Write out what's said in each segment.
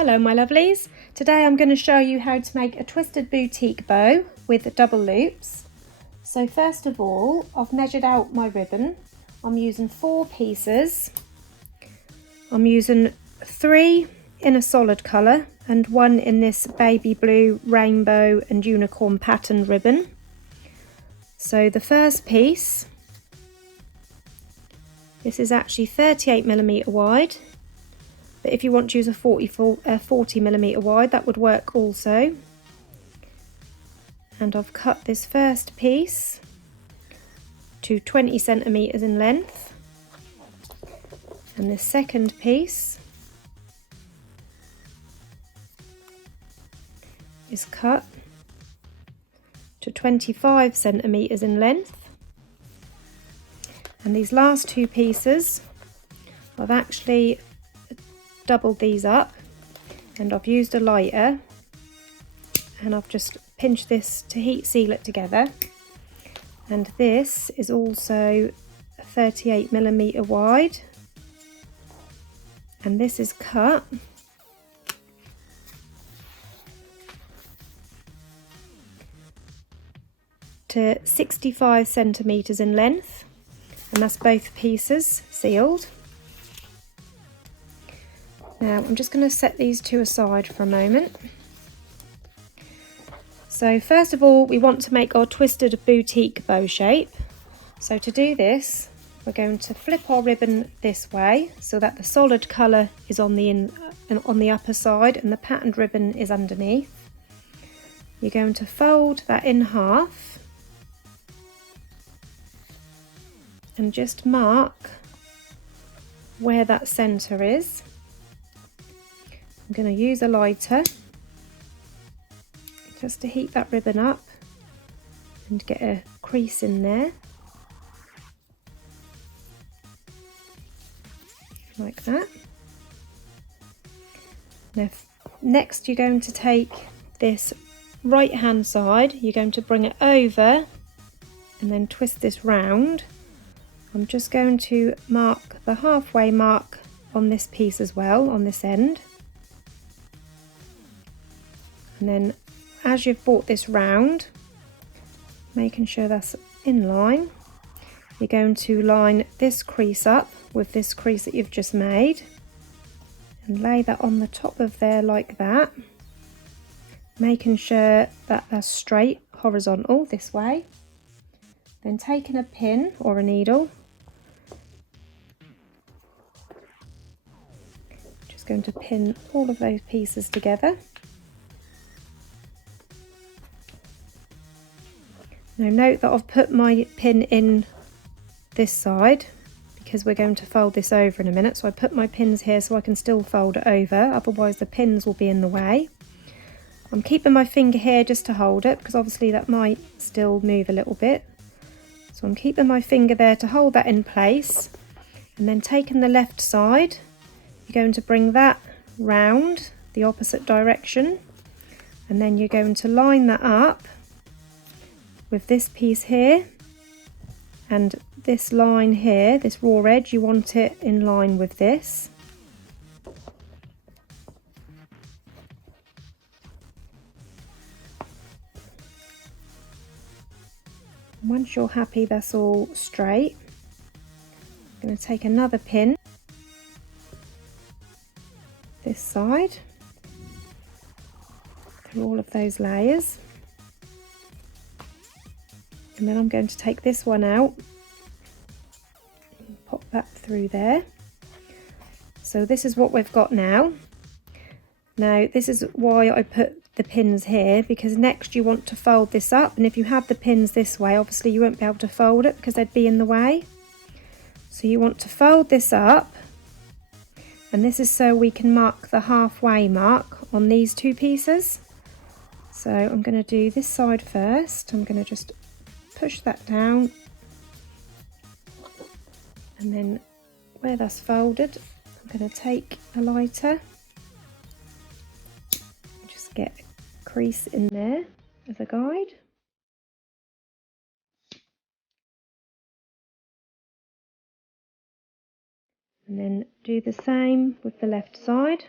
Hello my lovelies, today I'm going to show you how to make a twisted boutique bow with double loops. So first of all, I've measured out my ribbon. I'm using 4 pieces. I'm using 3 in a solid colour and 1 in this baby blue rainbow and unicorn pattern ribbon. So the first piece, this is actually 38mm wide. But if you want to use a 40mm wide, that would work also. And I've cut this first piece to 20cm in length. And the second piece is cut to 25cm in length. And these last 2 pieces, I've actually doubled these up and I've used a lighter and I've just pinched this to heat seal it together. And this is also 38mm wide and this is cut to 65cm in length, and that's both pieces sealed. Now I'm just going to set these 2 aside for a moment. So first of all, we want to make our twisted boutique bow shape. So to do this, we're going to flip our ribbon this way so that the solid colour is on the upper side and the patterned ribbon is underneath. You're going to fold that in half and just mark where that centre is. I'm going to use a lighter just to heat that ribbon up and get a crease in there, like that. Now next you're going to take this right hand side, you're going to bring it over and then twist this round. I'm just going to mark the halfway mark on this piece as well, on this end. And then as you've brought this round, making sure that's in line, you're going to line this crease up with this crease that you've just made and lay that on the top of there like that, making sure that that's straight horizontal this way. Then taking a pin or a needle, just going to pin all of those pieces together. Now note that I've put my pin in this side because we're going to fold this over in a minute, so I put my pins here so I can still fold it over, otherwise the pins will be in the way. I'm keeping my finger here just to hold it because obviously that might still move a little bit. So I'm keeping my finger there to hold that in place, and then taking the left side, you're going to bring that round the opposite direction, and then you're going to line that up with this piece here, and this line here, this raw edge, you want it in line with this. Once you're happy that's all straight, I'm going to take another pin this side through all of those layers. And then I'm going to take this one out and pop that through there. So this is what we've got now. Now this is why I put the pins here, because next you want to fold this up, and if you have the pins this way, obviously you won't be able to fold it because they'd be in the way. So you want to fold this up, and this is so we can mark the halfway mark on these 2 pieces. So I'm going to do this side first. I'm going to just push that down, and then where that's folded, I'm going to take a lighter and just get a crease in there as a guide. And then do the same with the left side.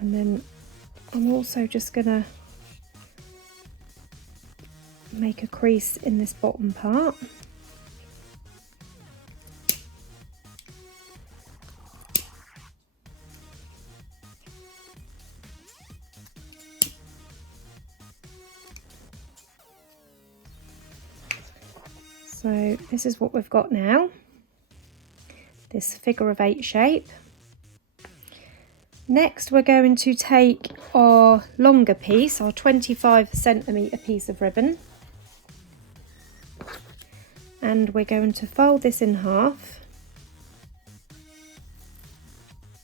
And then I'm also just gonna make a crease in this bottom part. So this is what we've got now, this figure of 8 shape. Next we're going to take our longer piece, our 25cm piece of ribbon, and we're going to fold this in half.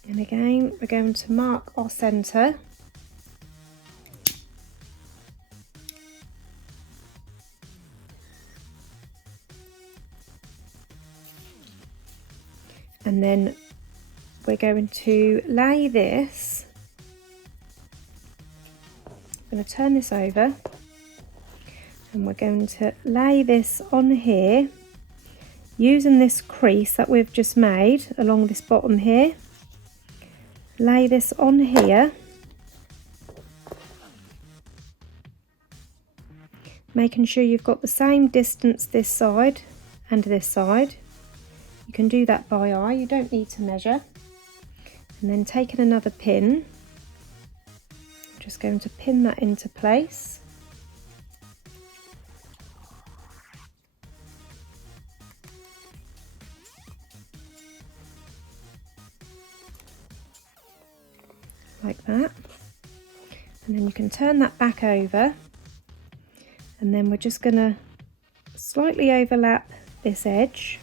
And again, we're going to mark our centre. And then we're going to lay this, I'm going to turn this over, and we're going to lay this on here using this crease that we've just made along this bottom here. Lay this on here, making sure you've got the same distance this side and this side. You can do that by eye, you don't need to measure. And then taking another pin, I'm just going to pin that into place. Like that. And then you can turn that back over, and then we're just going to slightly overlap this edge.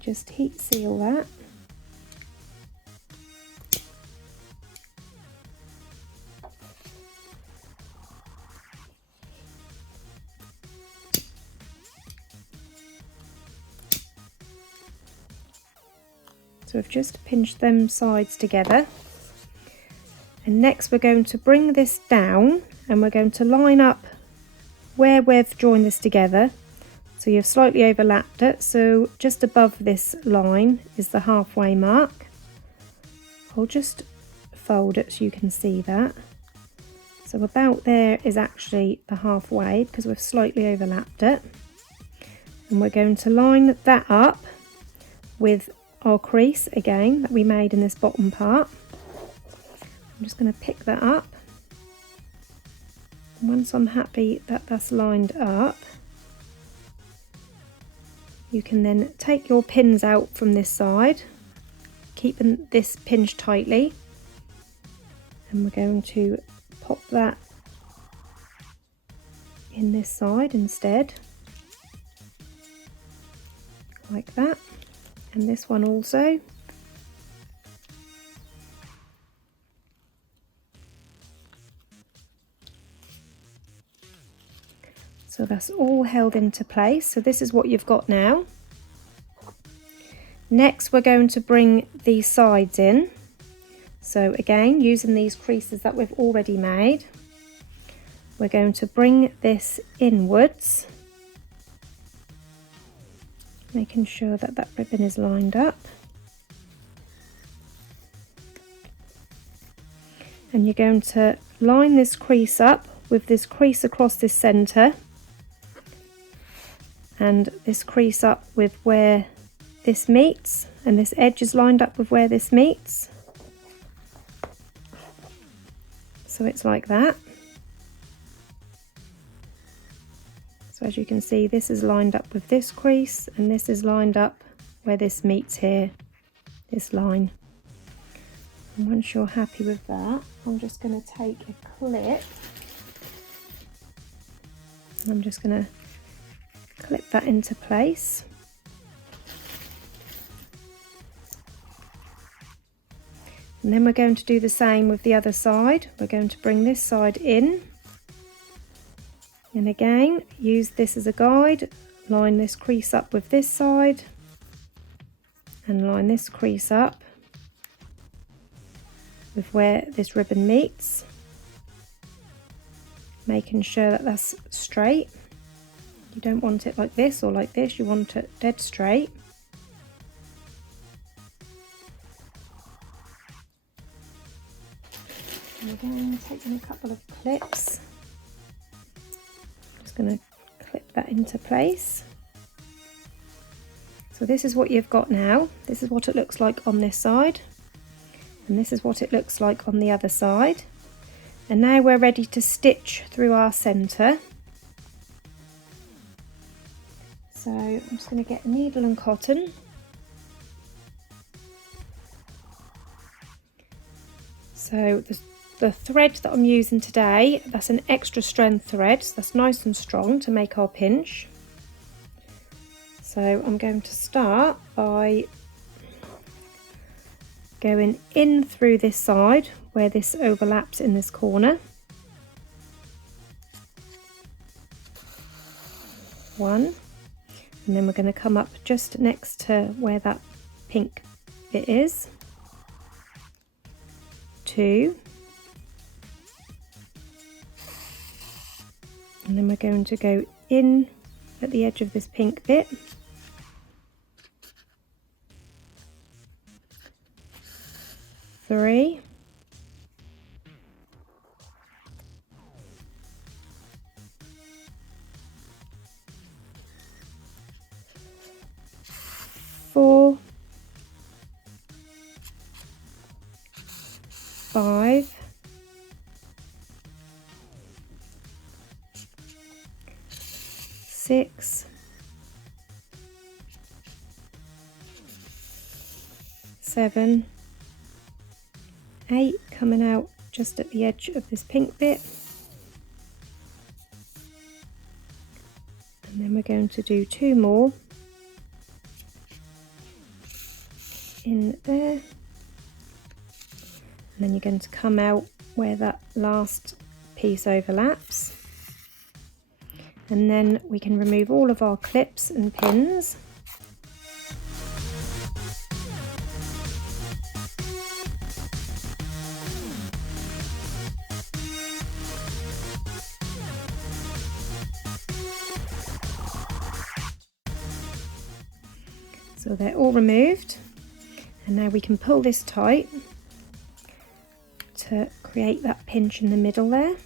Just heat seal that. So we've just pinched them sides together. And next we're going to bring this down, and we're going to line up where we've joined this together. So you've slightly overlapped it, so just above this line is the halfway mark. I'll just fold it so you can see that. So about there is actually the halfway because we've slightly overlapped it. And we're going to line that up with our crease again that we made in this bottom part. I'm just going to pick that up. And once I'm happy that that's lined up, you can then take your pins out from this side, keeping this pinched tightly, and we're going to pop that in this side instead, like that, and this one also. So that's all held into place. So this is what you've got now. Next we're going to bring these sides in. So again, using these creases that we've already made, we're going to bring this inwards, making sure that that ribbon is lined up. And you're going to line this crease up with this crease across this centre, and this crease up with where this meets, and this edge is lined up with where this meets. So it's like that. So as you can see, this is lined up with this crease, and this is lined up where this meets here, this line. And once you're happy with that, I'm just going to take a clip, and I'm just going to clip that into place. And then we're going to do the same with the other side. We're going to bring this side in, and again use this as a guide, line this crease up with this side, and line this crease up with where this ribbon meets, making sure that that's straight. You don't want it like this or like this, you want it dead straight. And again, taking a couple of clips, just going to clip that into place. So this is what you've got now. This is what it looks like on this side, and this is what it looks like on the other side. And now we're ready to stitch through our centre. So I'm just going to get a needle and cotton. So the thread that I'm using today, that's an extra strength thread, so that's nice and strong to make our pinch. So I'm going to start by going in through this side where this overlaps in this corner. One, and then we're going to come up just next to where that pink bit is. Two, and then we're going to go in at the edge of this pink bit. Three, four, 5, 6, 7, 8, coming out just at the edge of this pink bit, and then we're going to do 2 more in there, and then you're going to come out where that last piece overlaps, and then we can remove all of our clips and pins. So they're all removed, and now we can pull this tight to create that pinch in the middle there.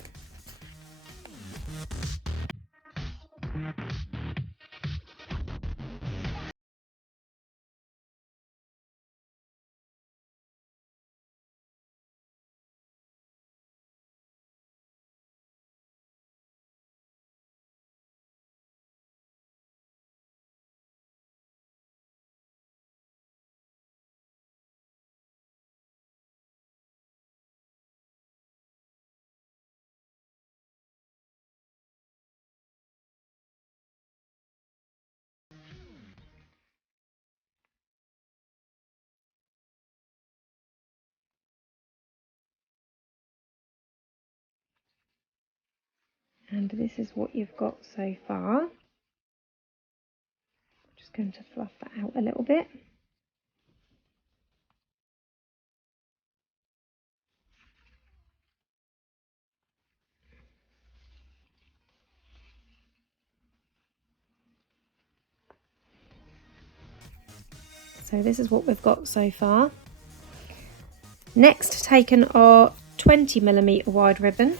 And this is what you've got so far. Just going to fluff that out a little bit. So this is what we've got so far. Next, taken our 20mm wide ribbon,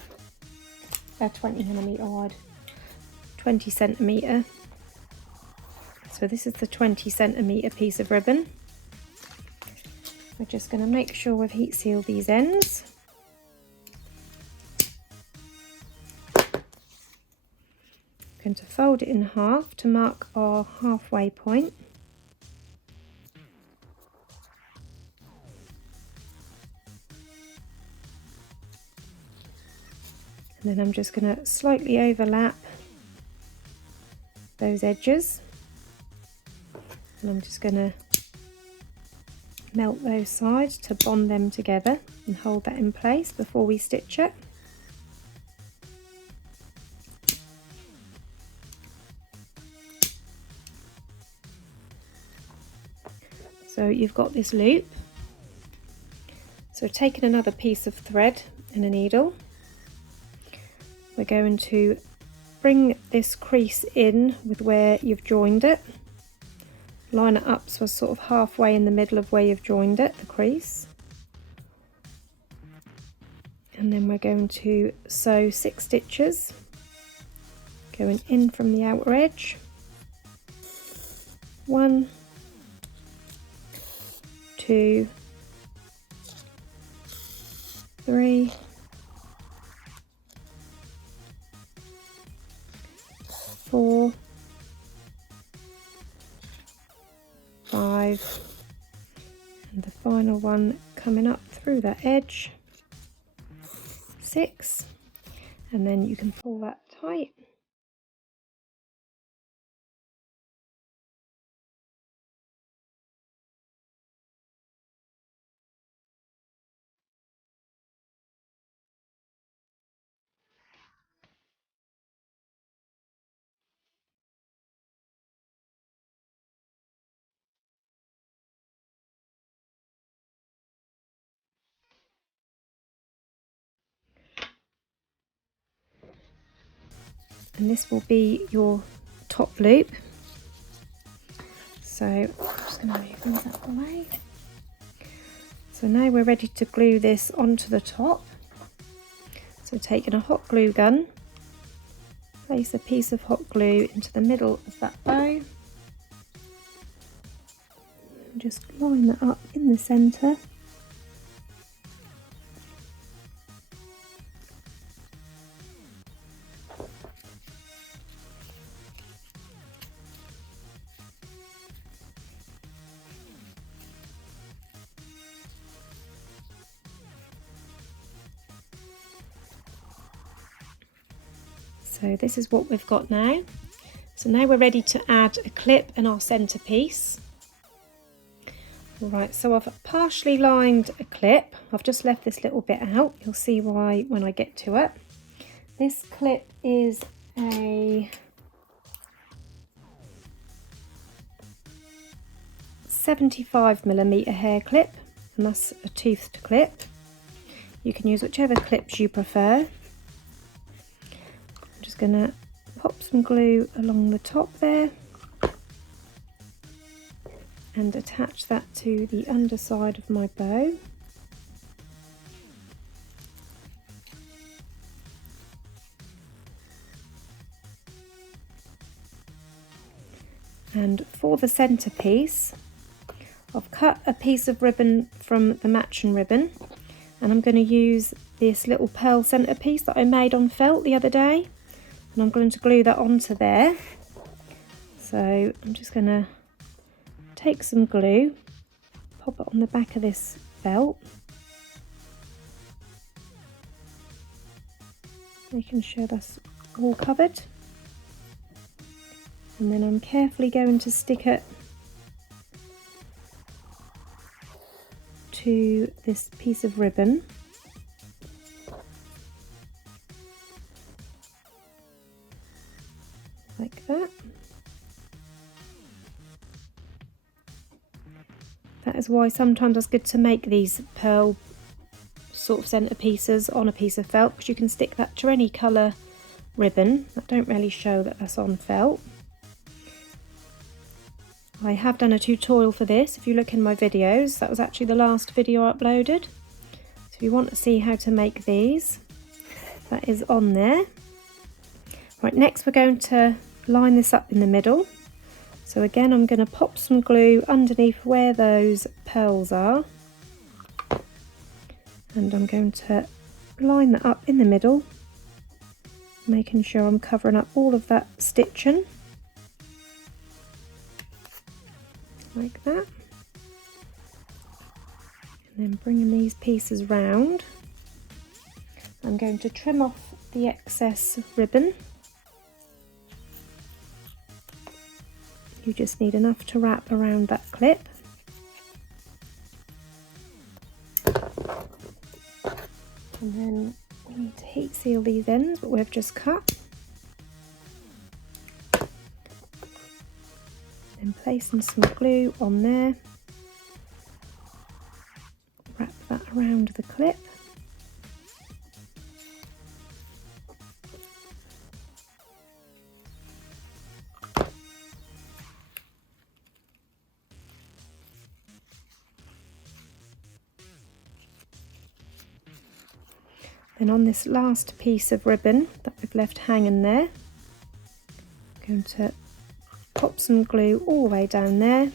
20mm wide, 20 centimetre. So this is the 20 centimetre piece of ribbon. We're just going to make sure we've heat sealed these ends. Going to fold it in half to mark our halfway point. And then I'm just going to slightly overlap those edges, and I'm just going to melt those sides to bond them together and hold that in place before we stitch it. So you've got this loop. So taking another piece of thread and a needle, we're going to bring this crease in with where you've joined it. Line it up so it's sort of halfway in the middle of where you've joined it, the crease. And then we're going to sew 6 stitches going in from the outer edge. 1, 2, 3, 4, 5, and the final one coming up through that edge, 6, and then you can pull that tight. And this will be your top loop. So I'm just going to move these out of the way. So now we're ready to glue this onto the top. So taking a hot glue gun, place a piece of hot glue into the middle of that bow. And just line that up in the centre. So this is what we've got now. So now we're ready to add a clip and our centerpiece. Alright, so I've partially lined a clip. I've just left this little bit out. You'll see why when I get to it. This clip is a 75mm hair clip, and that's a toothed clip. You can use whichever clips you prefer. I'm just going to pop some glue along the top there and attach that to the underside of my bow. And for the centerpiece, I've cut a piece of ribbon from the matching ribbon, and I'm going to use this little pearl centerpiece that I made on felt the other day, and I'm going to glue that onto there. So I'm just going to take some glue, pop it on the back of this felt, making sure that's all covered, and then I'm carefully going to stick it to this piece of ribbon. Like that. That is why sometimes it's good to make these pearl sort of centerpieces on a piece of felt, because you can stick that to any colour ribbon. That don't really show that that's on felt. I have done a tutorial for this. If you look in my videos, that was actually the last video I uploaded. So if you want to see how to make these, that is on there. Right, next we're going to line this up in the middle. So again, I'm going to pop some glue underneath where those pearls are, and I'm going to line that up in the middle, making sure I'm covering up all of that stitching, like that. And then bringing these pieces round, I'm going to trim off the excess ribbon. You just need enough to wrap around that clip. And then we need to heat seal these ends that we've just cut. Then placing some glue on there. Wrap that around the clip. Then on this last piece of ribbon that we've left hanging there, I'm going to pop some glue all the way down there,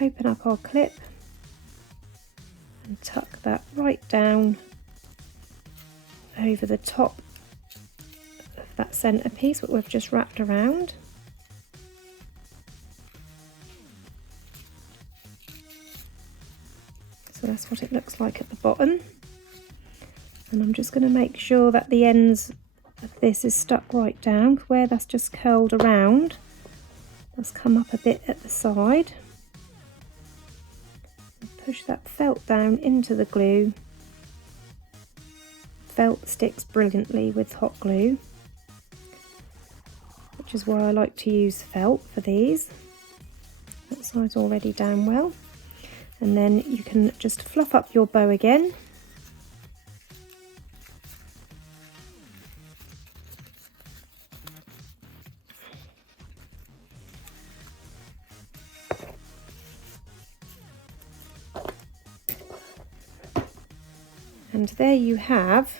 open up our clip and tuck that right down over the top of that centre piece that we've just wrapped around. So that's what it looks like at the bottom. And I'm just going to make sure that the ends of this is stuck right down, where that's just curled around. Let's come up a bit at the side. And push that felt down into the glue. Felt sticks brilliantly with hot glue, which is why I like to use felt for these. That side's already down well. And then you can just fluff up your bow again. And there you have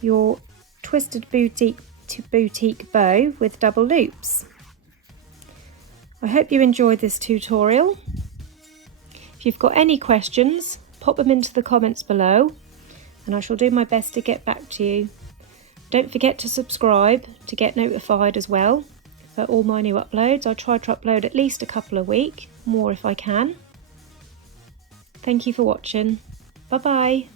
your twisted boutique to boutique bow with double loops. I hope you enjoyed this tutorial. If you've got any questions, pop them into the comments below and I shall do my best to get back to you. Don't forget to subscribe to get notified as well for all my new uploads. I try to upload at least a couple a week, more if I can. Thank you for watching. Bye bye.